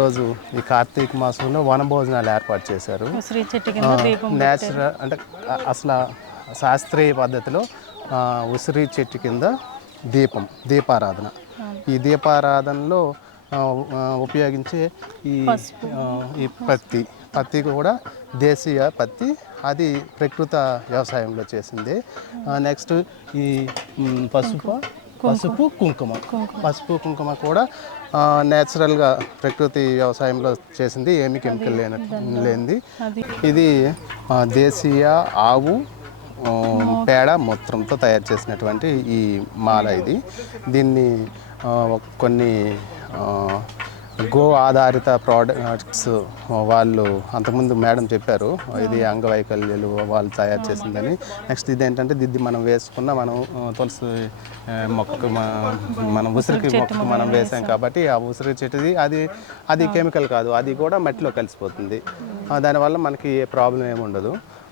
రోజు ఈ కార్తీక మాసంలో వనభోజనాలు ఏర్పాటు చేశారు. నేచురల్ అంటే అసలు శాస్త్రీయ పద్ధతిలో ఉసిరి చెట్టు కింద దీపారాధన. ఈ దీపారాధనలో ఉపయోగించే ఈ పత్తి కూడా దేశీయ పత్తి, అది ప్రకృత వ్యవసాయంలో చేసింది. నెక్స్ట్ ఈ పసుపు కుంకుమ కూడా నేచురల్గా ప్రకృతి వ్యవసాయంలో చేసింది, ఏమి కెమికల్ లేనిది. ఇది దేశీయ ఆవు పేడ మూత్రంతో తయారు చేసినటువంటి ఈ మాల. దీన్ని కొన్ని గో ఆధారిత ప్రోడక్ట్స్ వాళ్ళు అంతకుముందు మేడం చెప్పారు, ఇది అంగవైకల్యాలు వాళ్ళు తయారు చేసిందని. నెక్స్ట్ ఇదేంటంటే ఇది మనం వేసుకున్న మనం తులసి మొక్కకు మనం ఉసిరికి మొక్కకు మనం వేసాం కాబట్టి ఆ ఉసిరి చెట్టుది అది కెమికల్ కాదు, అది కూడా మట్టిలో కలిసిపోతుంది. దానివల్ల మనకి ఏ ప్రాబ్లం ఏమి ఉండదు.